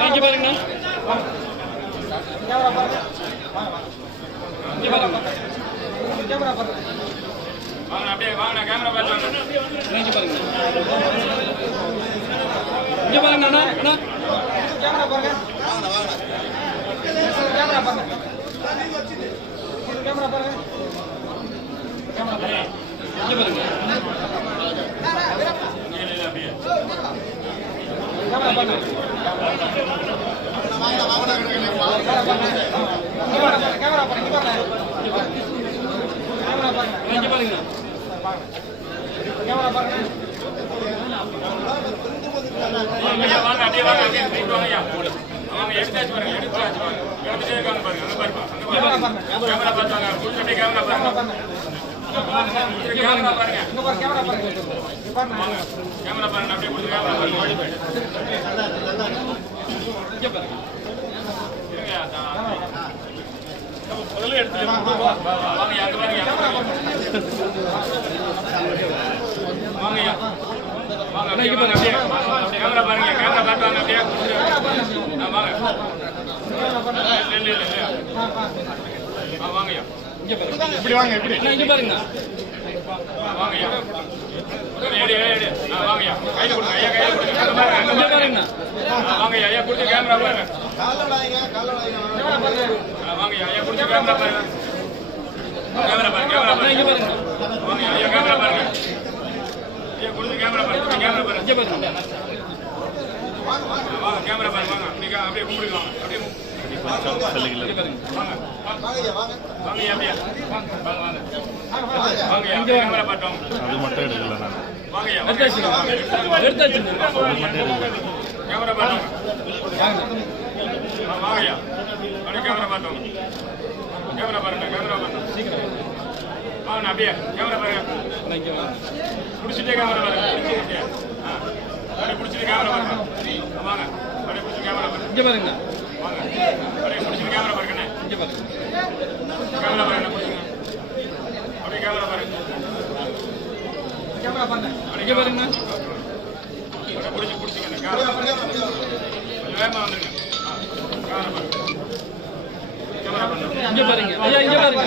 இங்க பாருங்க இங்க பாருங்க அப்படியே வாங்க கேமரா பாருங்க இங்க பாருங்க இங்க பாருங்க அண்ணா அண்ணா கேமரா பாருங்க வாங்க வாங்க கேமரா பாருங்க கேமரா பாருங்க கேமரா பாருங்க இங்க பாருங்க கேமரா பாருங்க வாங்க வாங்க கேமரா பாருங்க கேமரா பாருங்க இங்க பாருங்க கேமரா பாருங்க வாங்க அப்படியே வாங்க அப்படியே போயிட்டு வாங்கயா அவங்க எடுத்தாச்சு பாருங்க எடுத்தாச்சு பாருங்க எடுத்துட்டே இருக்காங்க பாருங்க அங்க பாருங்க கேமரா பாருங்க புடிச்சே கேமரா பாருங்க கேமரா பாருங்க இங்க பாருங்க கேமரா பாருங்க கேமரா பாருங்க அப்படியே புடிச்சு கேமரா பாருங்க இங்க பாருங்க இருங்கயா முதல்ல எடுத்து வாங்க அங்க பாருங்க வாங்கயா வாங்க அப்படியே பாருங்க அப்படியே கேமரா பாருங்க கேமரா காட்டுவாங்க அப்படியே வாங்க இல்ல வாங்கயா இங்க பாருங்க இப்படி வாங்க இப்படி இங்க பாருங்க வாங்கயா எடு வாங்கயா கையில கொடுங்க ஐயா கையில கொடுங்க அங்க பாருங்க அங்க பாருங்க வாங்கயா ஐயா கொடுத்து கேமரா பாருங்க கால்ல விடாதீங்க வாங்கயா ஐயா கொடுத்து கேமரா பாருங்க கேமரா பாருங்க இங்க பாருங்க வாங்கயா ஐயா கேமரா பாருங்க ஐயா கொடுத்து கேமரா பாருங்க கேமரா பாருங்க இங்க பாருங்க வாங்க கேமரா பாருங்க வாங்க அப்படியே கும்பிடுங்க அப்படியே கேமரா பாட்டோம் அது மட்டும் எடுக்கல நான் வாங்கயா எடுத்தாச்சு கேமரா பாட்டோம் வாங்கயா அப்படியே கேமரா பாட்டோம் கேமரா பாருங்க கேமரா பாட்டோம் வாங்க அப்படியே கேமரா பாருங்க பிடிச்சிட்டே கேமரா பாருங்க அப்படியே பிடிச்சிட்டு கேமரா பாருங்க வாங்க அப்படியே பிடிச்சி கேமரா பாருங்க இங்க பாருங்க வாங்க அப்படியே பிடிச்சிட்டு கேமரா பாருங்க இங்க பாருங்க கேமரா பாருங்க பிடிச்சிங்க அப்படியே கேமரா பாருங்க கேமரா பாருங்க இங்க பாருங்க அப்படியே பிடிச்சிங்க கேமரா பாருங்க வேகமா வந்துருங்க கேமரா பாருங்க இங்க பாருங்க ஐயா இங்க பாருங்க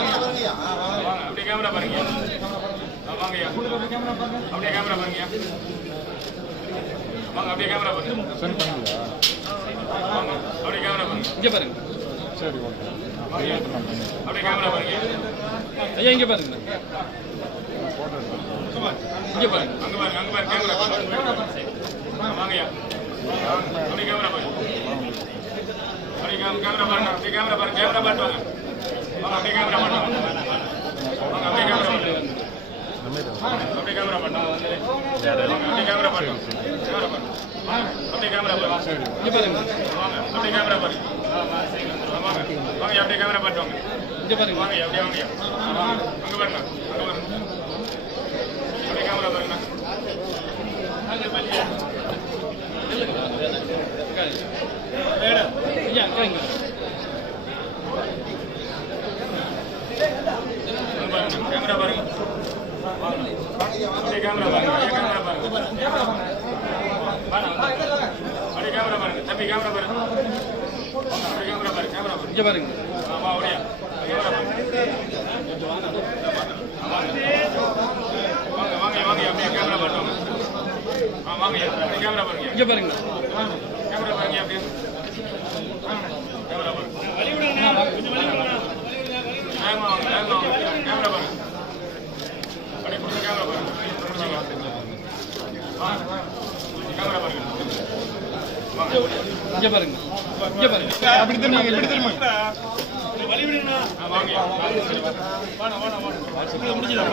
வாங்க அப்படியே கேமரா பாருங்க வாங்கயா அப்படியே கேமரா பாருங்க வாங்க அப்படியே கேமரா பாருங்க சென்ட் பண்ணுங்க வாங்க அப்படியே கேமரா பாருங்க இங்க பாருங்க சரி ஓகே அப்படியே கேமரா பாருங்க ஐயா இங்க பாருங்க இங்க பாருங்க அங்க பாருங்க கேமரா வாங்கயா அப்படியே கேமரா பாருங்க அப்படியே கேமரா பாருங்க அப்படியே கேமரா பாருங்க கேமரா பாட்டு வாங்க அப்படியே கேமரா பாட்டு வாங்க அப்படியே கேமரா பாட்டு அப்படியே கேமரா பாட்டு அப்படியே கேமரா பாட்டு அப்படியே கேமரா பாருங்க இங்க பாருங்க வாங்க அப்படியே கேமரா பாருங்க வாங்க வாங்க அப்படியே கேமரா பாட்டு வாங்க இங்க பாருங்க வாங்க அப்படியே வாங்க அங்க பாருங்க அப்படியே கேமரா பாருங்க ஐயா கேங்க கேமரா பாருங்க அப்படியே கேமரா பாருங்க கேமரா பாருங்க அப்படியே கேமரா பாருங்க தம்பி கேமரா பாருங்க அப்படியே கேமரா பாருங்க கேமரா பாருங்க இங்க பாருங்க ஆமா அப்படியே கேமரா பாருங்க வாங்க வாங்க வாங்க அப்படியே கேமரா பாருங்க வாங்க அப்படியே கேமரா பாருங்க இங்க பாருங்க கேமரா பாருங்க அப்படியே கேமரா பாருங்க வலி விடுங்க கொஞ்சம் வலி விடுங்க ஆமா ஆமா கேமரா பாருங்க அப்படியே புடிச்சு கேமரா பாருங்க புடிச்சுங்க கேமரா பாருங்க வாங்க இங்க பாருங்க அப்படி திரும்ப இப்படி திரும்ப வழி விடுங்கண்ணா வாங்கய்யா வாங்க முடிஞ்சுதா